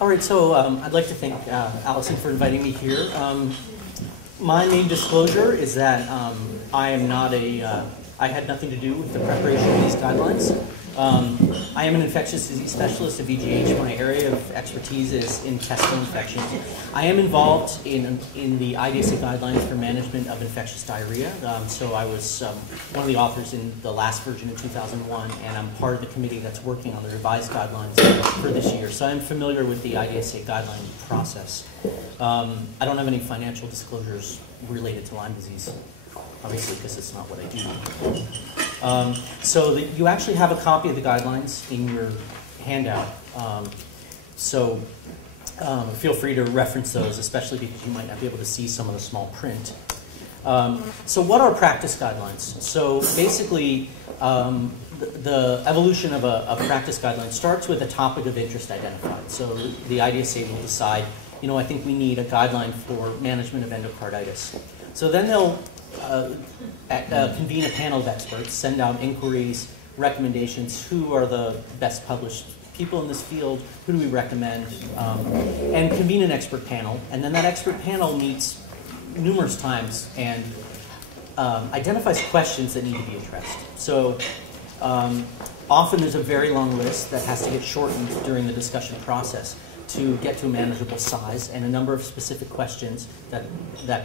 All right, so I'd like to thank Allison for inviting me here. My main disclosure is that I am not I had nothing to do with the preparation of these guidelines. I am an infectious disease specialist at VGH. My area of expertise is intestinal infections. I am involved in the IDSA guidelines for management of infectious diarrhea. So I was one of the authors in the last version in 2001, and I'm part of the committee that's working on the revised guidelines for this year. So I'm familiar with the IDSA guideline process. I don't have any financial disclosures related to Lyme disease, obviously, because it's not what I do. So you actually have a copy of the guidelines in your handout. Feel free to reference those, especially because you might not be able to see some of the small print. So what are practice guidelines? So basically, the evolution of a practice guideline starts with a topic of interest identified. So the IDSA will decide, I think we need a guideline for management of endocarditis. So then they'll convene a panel of experts, send out inquiries, recommendations, who are the best published people in this field, who do we recommend, and convene an expert panel. And then that expert panel meets numerous times and identifies questions that need to be addressed. So often there's a very long list that has to get shortened during the discussion process to get to a manageable size, and a number of specific questions that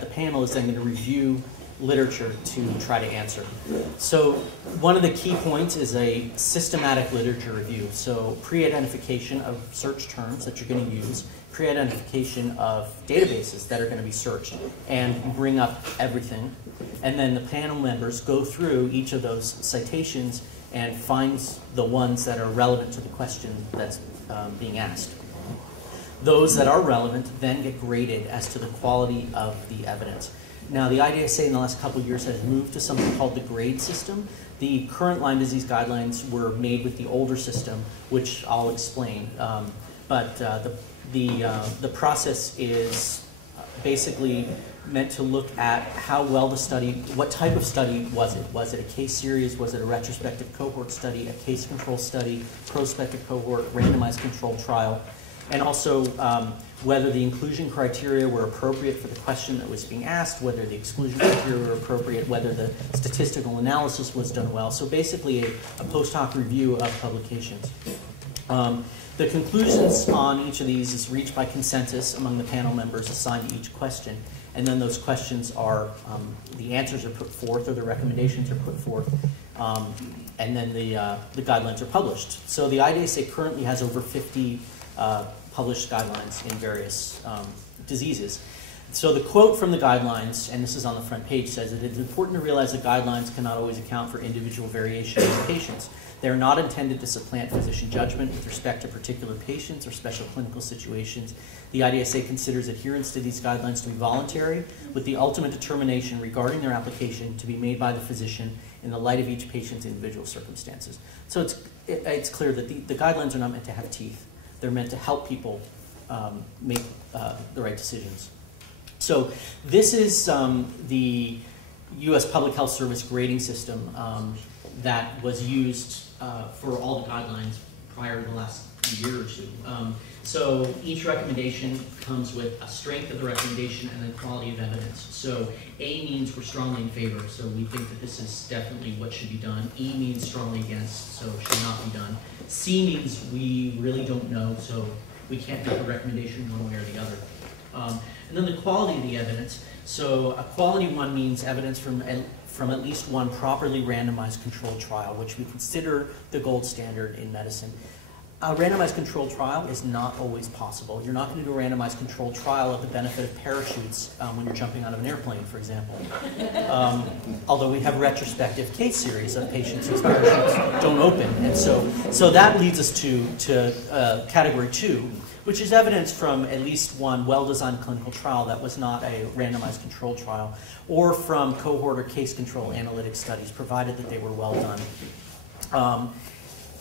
the panel is then going to review literature to try to answer. So one of the key points is a systematic literature review. So pre-identification of search terms that you're going to use, pre-identification of databases that are going to be searched, and bring up everything. And then the panel members go through each of those citations and finds the ones that are relevant to the question that's being asked. Those that are relevant then get graded as to the quality of the evidence. Now, the IDSA in the last couple of years has moved to something called the grade system. The current Lyme disease guidelines were made with the older system, which I'll explain. But the process is basically meant to look at how well the study, what type of study was it? Was it a case series? Was it a retrospective cohort study, a case control study, prospective cohort, randomized controlled trial? And also whether the inclusion criteria were appropriate for the question that was being asked, whether the exclusion criteria were appropriate, whether the statistical analysis was done well. So basically a post hoc review of publications. The conclusions on each of these is reached by consensus among the panel members assigned to each question. And then those questions are, the answers are put forth, or the recommendations are put forth, and then the guidelines are published. So the IDSA currently has over 50 published guidelines in various diseases. So the quote from the guidelines, and this is on the front page, says that it's important to realize that guidelines cannot always account for individual variation in patients. They are not intended to supplant physician judgment with respect to particular patients or special clinical situations. The IDSA considers adherence to these guidelines to be voluntary, with the ultimate determination regarding their application to be made by the physician in the light of each patient's individual circumstances. So it's clear that the guidelines are not meant to have teeth. They're meant to help people make the right decisions. So this is the U.S. Public Health Service grading system that was used for all the guidelines prior to the last year or two. So each recommendation comes with a strength of the recommendation and then quality of evidence. So A means we're strongly in favor, so we think that this is definitely what should be done. E means strongly against, so should not be done. C means we really don't know, so we can't make a recommendation one way or the other. And then the quality of the evidence. So a quality one means evidence from at least one properly randomized controlled trial, which we consider the gold standard in medicine. A randomized controlled trial is not always possible. You're not going to do a randomized controlled trial of the benefit of parachutes when you're jumping out of an airplane, for example. Although we have a retrospective case series of patients whose parachutes don't open. And so that leads us to category 2, which is evidence from at least one well-designed clinical trial that was not a randomized controlled trial, or from cohort or case control analytic studies, provided that they were well done.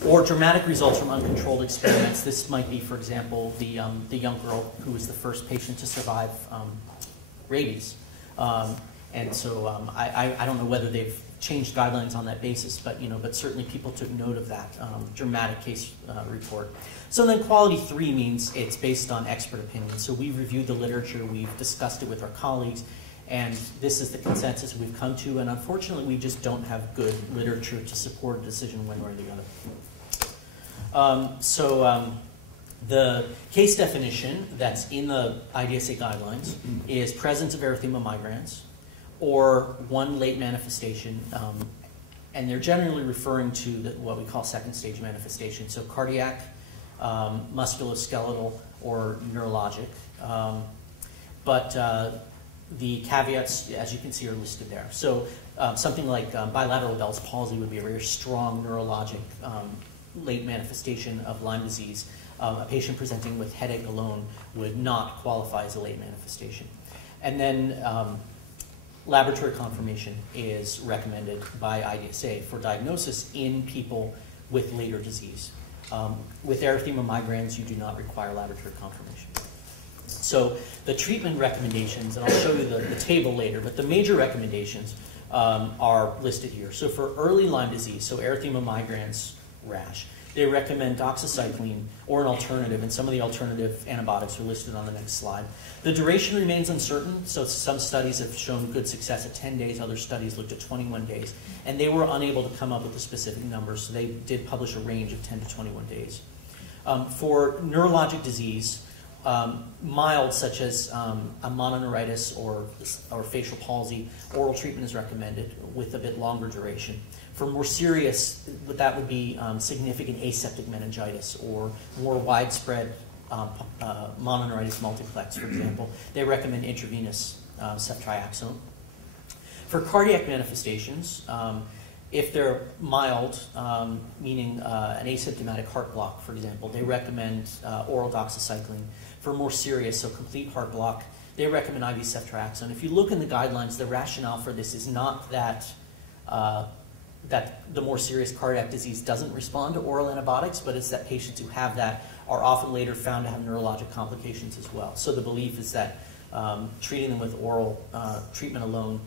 Or dramatic results from uncontrolled experiments. This might be, for example, the young girl who was the first patient to survive rabies. And so I don't know whether they've changed guidelines on that basis, but but certainly people took note of that dramatic case report. So then quality 3 means it's based on expert opinion. So we've reviewed the literature, we've discussed it with our colleagues, and this is the consensus we've come to, and unfortunately we just don't have good literature to support a decision one way or the other. The case definition that's in the IDSA guidelines is presence of erythema migrans or one late manifestation, and they're generally referring to what we call second stage manifestation, so cardiac, musculoskeletal, or neurologic. But the caveats, as you can see, are listed there. So something like bilateral Bell's palsy would be a very strong neurologic late manifestation of Lyme disease. A patient presenting with headache alone would not qualify as a late manifestation. And then laboratory confirmation is recommended by IDSA for diagnosis in people with later disease. With erythema migrans, you do not require laboratory confirmation. So the treatment recommendations, and I'll show you the table later, but the major recommendations are listed here. So for early Lyme disease, so erythema migrans, rash, they recommend doxycycline or an alternative, and some of the alternative antibiotics are listed on the next slide. The duration remains uncertain, so some studies have shown good success at 10 days, other studies looked at 21 days, and they were unable to come up with a specific number, so they did publish a range of 10 to 21 days. For neurologic disease, mild, such as a mononeuritis or facial palsy, oral treatment is recommended with a bit longer duration. For more serious, that would be significant aseptic meningitis or more widespread mononeuritis multiplex, for example. They recommend intravenous ceftriaxone. For cardiac manifestations, if they're mild, meaning an asymptomatic heart block, for example, they recommend oral doxycycline. For more serious, so complete heart block, they recommend IV ceftriaxone. If you look in the guidelines, the rationale for this is not that that the more serious cardiac disease doesn't respond to oral antibiotics, but it's that patients who have that are often later found to have neurologic complications as well. So the belief is that treating them with oral treatment alone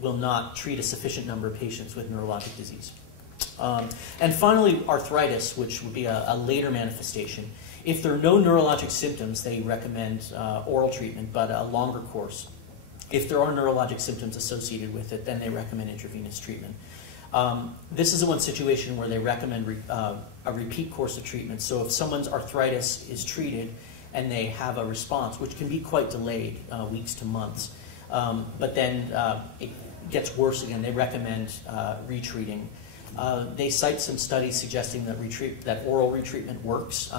will not treat a sufficient number of patients with neurologic disease. And finally, arthritis, which would be a later manifestation. If there are no neurologic symptoms, they recommend oral treatment, but a longer course. If there are neurologic symptoms associated with it, then they recommend intravenous treatment. This is the one situation where they recommend a repeat course of treatment. So if someone's arthritis is treated and they have a response, which can be quite delayed, weeks to months, but then it gets worse again, they recommend retreating. They cite some studies suggesting that oral retreatment works,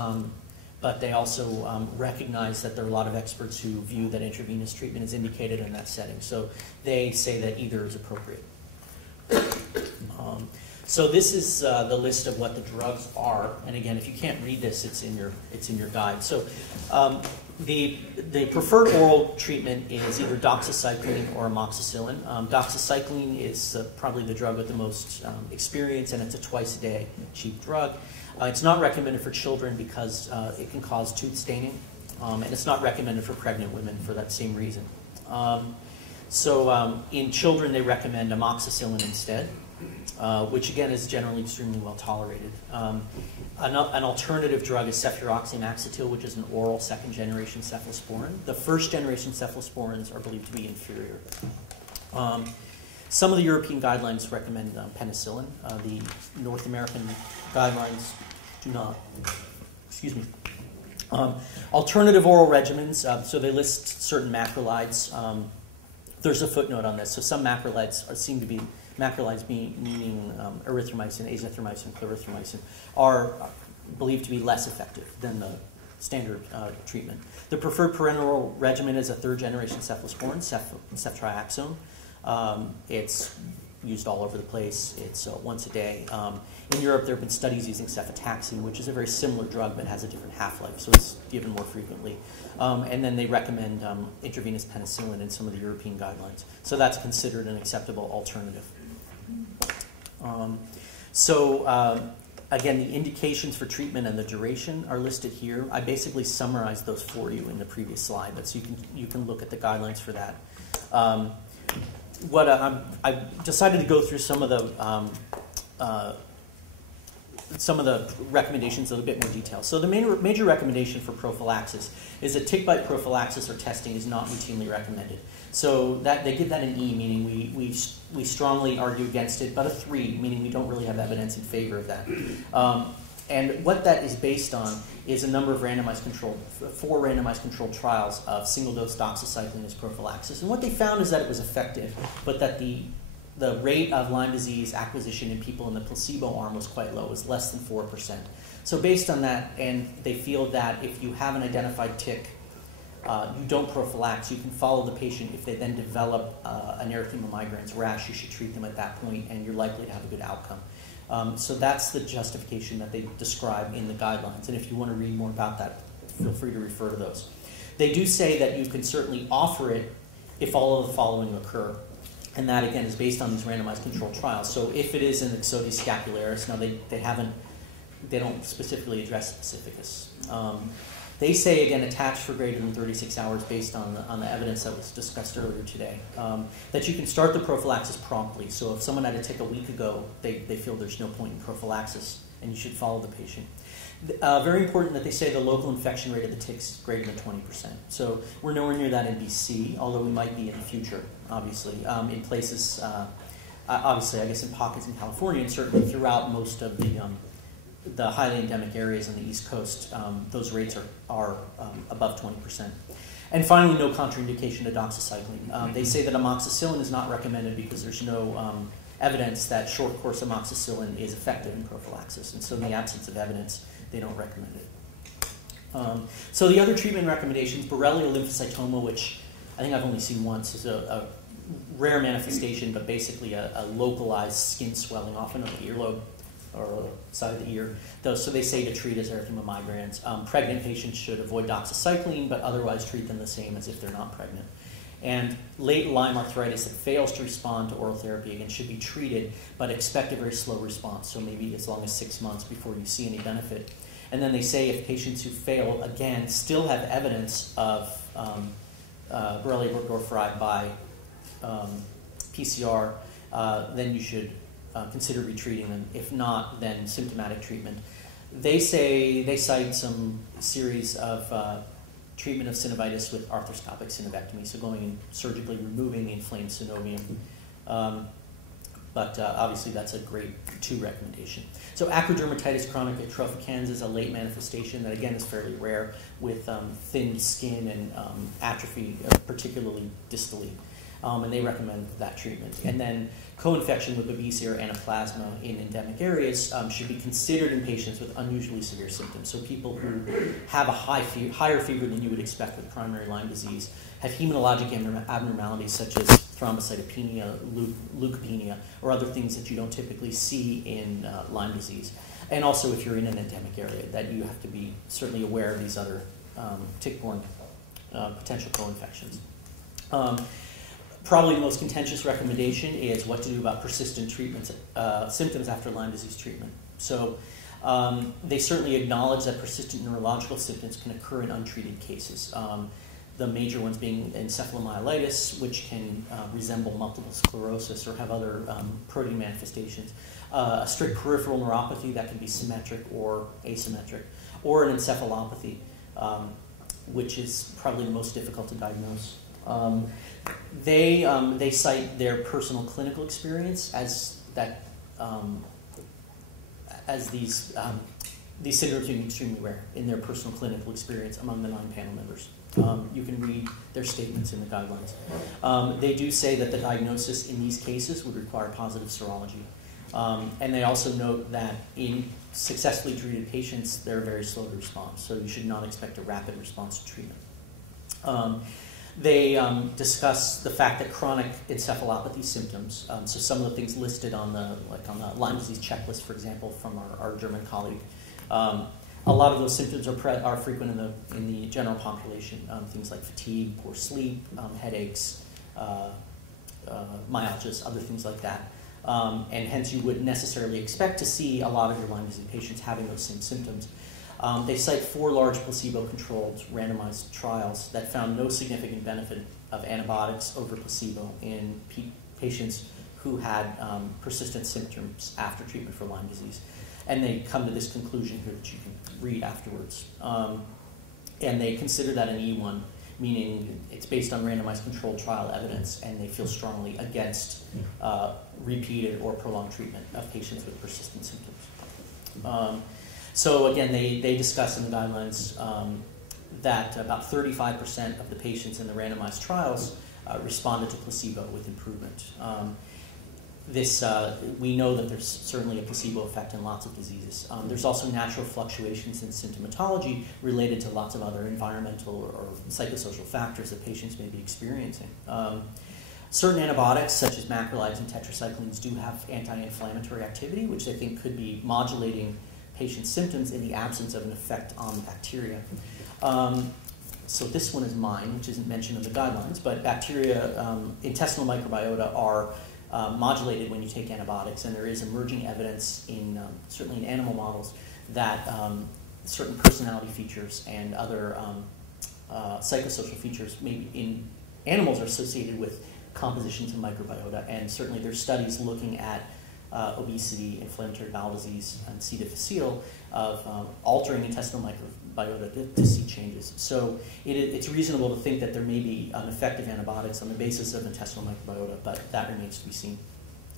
but they also recognize that there are a lot of experts who view that intravenous treatment is indicated in that setting. So they say that either is appropriate. So this is the list of what the drugs are, and again, if you can't read this, it's in your guide. So the preferred oral treatment is either doxycycline or amoxicillin. Doxycycline is probably the drug with the most experience, and it's a twice-a-day cheap drug. It's not recommended for children because it can cause tooth staining, and it's not recommended for pregnant women for that same reason. So in children, they recommend amoxicillin instead, which again is generally extremely well tolerated. An alternative drug is cefuroxime-axetil, which is an oral second-generation cephalosporin. The first-generation cephalosporins are believed to be inferior. Some of the European guidelines recommend penicillin. The North American guidelines do not. Excuse me. Alternative oral regimens, so they list certain macrolides. There's a footnote on this. So some macrolides seem to be, macrolides meaning erythromycin, azithromycin, clarithromycin, are believed to be less effective than the standard treatment. The preferred parenteral regimen is a third-generation cephalosporin, ceftriaxone. It's used all over the place. It's once a day. In Europe, there have been studies using cefotaxime, which is a very similar drug but has a different half-life, so it's given more frequently. And then they recommend intravenous penicillin in some of the European guidelines. So that's considered an acceptable alternative. Again, the indications for treatment and the duration are listed here. I basically summarized those for you in the previous slide, but so you can look at the guidelines for that. I decided to go through some of the recommendations in a bit more detail. So the major recommendation for prophylaxis is that tick bite prophylaxis or testing is not routinely recommended. So that they give that an E, meaning we strongly argue against it, but a 3, meaning we don't really have evidence in favor of that. And what that is based on is a number of 4 randomized controlled trials of single-dose doxycycline as prophylaxis. And what they found is that it was effective, but that the rate of Lyme disease acquisition in people in the placebo arm was quite low. It was less than 4%. So based on that, and they feel that if you have an identified tick, you don't prophylax, you can follow the patient. If they then develop an erythema migrans rash, you should treat them at that point, and you're likely to have a good outcome. So that's the justification that they describe in the guidelines. And if you want to read more about that, feel free to refer to those. They do say that you can certainly offer it if all of the following occur. And that, again, is based on these randomized controlled trials. So if it is an Ixodes scapularis, now they don't specifically address specificus. They say, again, attach for greater than 36 hours based on the evidence that was discussed earlier today, that you can start the prophylaxis promptly. So if someone had a tick a week ago, they feel there's no point in prophylaxis, and you should follow the patient. Very important that they say the local infection rate of the ticks is greater than 20%. So we're nowhere near that in BC, although we might be in the future, obviously. In places, obviously, I guess in pockets in California, and certainly throughout most of the highly endemic areas on the East Coast, those rates are above 20%. And finally, no contraindication to doxycycline. They say that amoxicillin is not recommended because there's no evidence that short-course amoxicillin is effective in prophylaxis. And so in the absence of evidence, they don't recommend it. So the other treatment recommendations, Borrelia lymphocytoma, which I think I've only seen once, is a rare manifestation, but basically a localized skin swelling, often on the earlobe or side of the ear. So they say to treat as erythema migrans. Pregnant patients should avoid doxycycline, but otherwise treat them the same as if they're not pregnant. And late Lyme arthritis that fails to respond to oral therapy, again, should be treated, but expect a very slow response, so maybe as long as 6 months before you see any benefit. And then they say if patients who fail, again, still have evidence of Borrelia burgdorferi by PCR, then you should consider retreating them. If not, then symptomatic treatment. They cite some series of treatment of synovitis with arthroscopic synovectomy, so going and surgically removing the inflamed synovium. But obviously that's a grade 2 recommendation. So acrodermatitis chronica atropicans is a late manifestation that, again, is fairly rare with thinned skin and atrophy, particularly distally. And they recommend that treatment. And then co-infection with Babesia or anaplasma in endemic areas should be considered in patients with unusually severe symptoms. So people who have a higher fever than you would expect with primary Lyme disease, have hematologic abnormalities such as thrombocytopenia, leukopenia, or other things that you don't typically see in Lyme disease. And also if you're in an endemic area, that you have to be certainly aware of these other tick-borne potential co-infections. Probably the most contentious recommendation is what to do about persistent symptoms after Lyme disease treatment. So they certainly acknowledge that persistent neurological symptoms can occur in untreated cases. The major ones being encephalomyelitis, which can resemble multiple sclerosis or have other protein manifestations. A strict peripheral neuropathy that can be symmetric or asymmetric, or an encephalopathy, which is probably the most difficult to diagnose. They cite their personal clinical experience as these syndromes being extremely rare in their personal clinical experience among the non-panel members. You can read their statements in the guidelines. They do say that the diagnosis in these cases would require positive serology. And they also note that in successfully treated patients, they're very slow to respond, so you should not expect a rapid response to treatment. They discuss the fact that chronic encephalopathy symptoms, so some of the things listed on the Lyme disease checklist, for example, from our German colleague, a lot of those symptoms are frequent in the general population. Things like fatigue, poor sleep, headaches, myalgias, other things like that. And hence you wouldn't necessarily expect to see a lot of your Lyme disease patients having those same symptoms. They cite 4 large placebo-controlled randomized trials that found no significant benefit of antibiotics over placebo in patients who had persistent symptoms after treatment for Lyme disease. And they come to this conclusion here that you can read afterwards. And they consider that an E1, meaning it's based on randomized controlled trial evidence, and they feel strongly against repeated or prolonged treatment of patients with persistent symptoms. So again, they discuss in the guidelines that about 35% of the patients in the randomized trials responded to placebo with improvement. We know that there's certainly a placebo effect in lots of diseases. There's also natural fluctuations in symptomatology related to lots of other environmental or psychosocial factors that patients may be experiencing. Certain antibiotics, such as macrolides and tetracyclines, do have anti-inflammatory activity, which they think could be modulating patients' symptoms in the absence of an effect on bacteria. So this one is mine, which isn't mentioned in the guidelines, but bacteria, intestinal microbiota are modulated when you take antibiotics, and there is emerging evidence certainly in animal models that certain personality features and other psychosocial features maybe in animals are associated with compositions of microbiota, and certainly there's studies looking at obesity, inflammatory bowel disease, and C. difficile of altering intestinal microbiota to see changes. So it's reasonable to think that there may be effective antibiotics on the basis of intestinal microbiota, but that remains to be seen.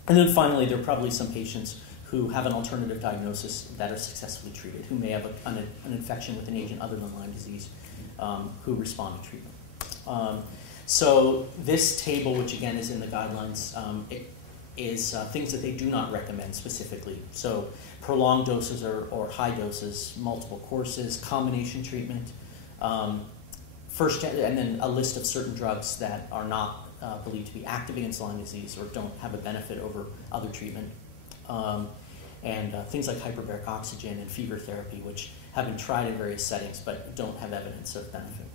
And then finally, there are probably some patients who have an alternative diagnosis that are successfully treated, who may have an infection with an agent other than Lyme disease, who respond to treatment. So this table, which again is in the guidelines, is things that they do not recommend specifically. So prolonged doses or high doses, multiple courses, combination treatment, and then a list of certain drugs that are not believed to be active against Lyme disease or don't have a benefit over other treatment, and things like hyperbaric oxygen and fever therapy, which have been tried in various settings but don't have evidence of benefit.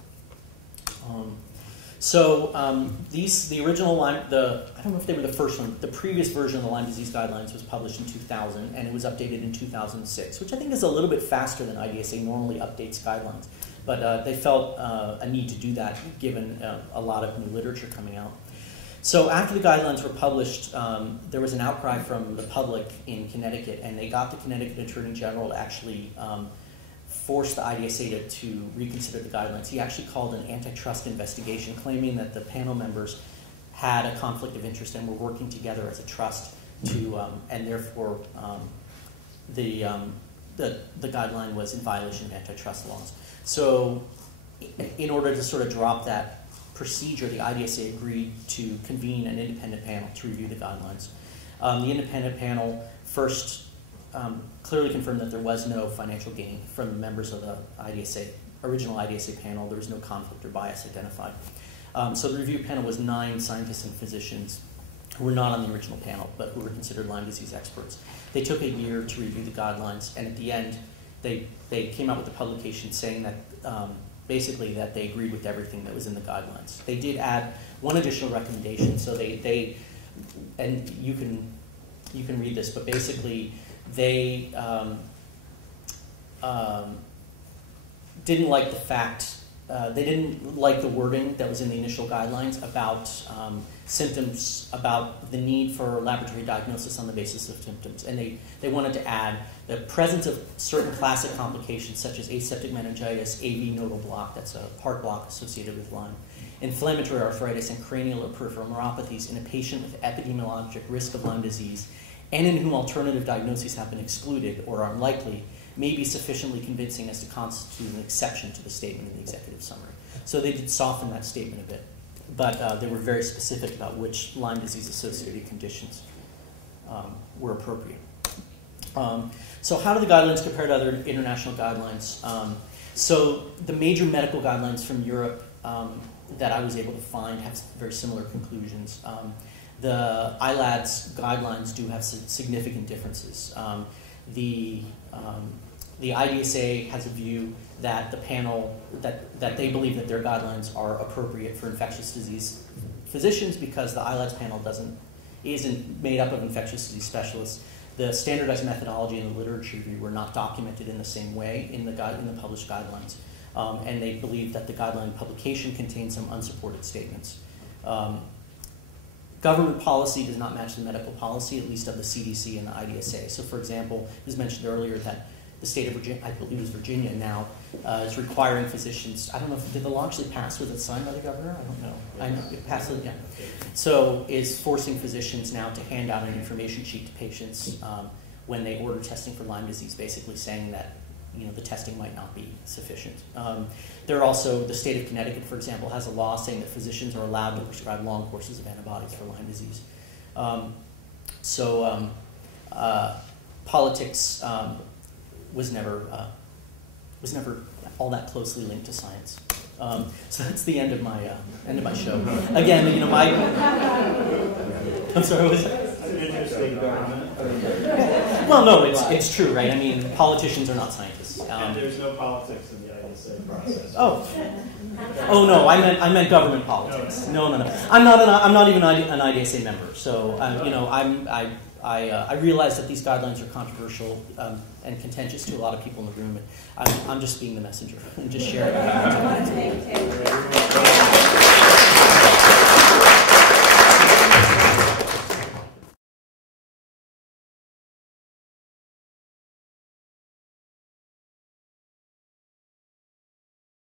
The original Lyme, I don't know if they were the first one, but the previous version of the Lyme disease guidelines was published in 2000, and it was updated in 2006, which I think is a little bit faster than IDSA normally updates guidelines. But they felt a need to do that given a lot of new literature coming out. So after the guidelines were published, there was an outcry from the public in Connecticut, and they got the Connecticut Attorney General to actually forced the IDSA to reconsider the guidelines. He actually called an antitrust investigation, claiming that the panel members had a conflict of interest and were working together as a trust to, and therefore the guideline was in violation of antitrust laws. So in order to sort of drop that procedure, the IDSA agreed to convene an independent panel to review the guidelines. The independent panel first clearly confirmed that there was no financial gain from the members of the original IDSA panel. There was no conflict or bias identified. So the review panel was 9 scientists and physicians who were not on the original panel, but who were considered Lyme disease experts. They took a year to review the guidelines, and at the end, they came out with a publication saying that basically that they agreed with everything that was in the guidelines. They did add one additional recommendation, so and you can read this, but basically they didn't like the fact, they didn't like the wording that was in the initial guidelines about symptoms, about the need for laboratory diagnosis on the basis of symptoms. And they wanted to add the presence of certain classic complications such as aseptic meningitis, AV nodal block, that's a heart block associated with Lyme, inflammatory arthritis, and cranial or peripheral neuropathies in a patient with epidemiologic risk of Lyme disease, and in whom alternative diagnoses have been excluded or are unlikely, may be sufficiently convincing as to constitute an exception to the statement in the executive summary. So they did soften that statement a bit, but they were very specific about which Lyme disease-associated conditions were appropriate. So how do the guidelines compare to other international guidelines? So the major medical guidelines from Europe that I was able to find have very similar conclusions. The ILADS guidelines do have significant differences. The IDSA has a view that the panel, that they believe that their guidelines are appropriate for infectious disease physicians because the ILADS panel isn't made up of infectious disease specialists. The standardized methodology and the literature review were not documented in the same way in the published guidelines. And they believe that the guideline publication contains some unsupported statements. Government policy does not match the medical policy, at least of the CDC and the IDSA. So for example, it was mentioned earlier that the state of Virginia, I believe it was Virginia now, is requiring physicians, I don't know, did the law actually pass? Was it signed by the governor? I don't know. I know it passed, yeah. So is forcing physicians now to hand out an information sheet to patients when they order testing for Lyme disease, basically saying that the testing might not be sufficient. There are also, the state of Connecticut, for example, has a law saying that physicians are allowed to prescribe long courses of antibiotics for Lyme disease. Politics was never all that closely linked to science. So that's the end of my show. Again, I'm sorry, what was that? Well, no, it's true, right? I mean, politicians are not scientists. And there's no politics in the IDSA process. Oh no, I meant government politics. No. I'm not even an IDSA member. So I realize that these guidelines are controversial and contentious to a lot of people in the room. And I'm just being the messenger and just sharing.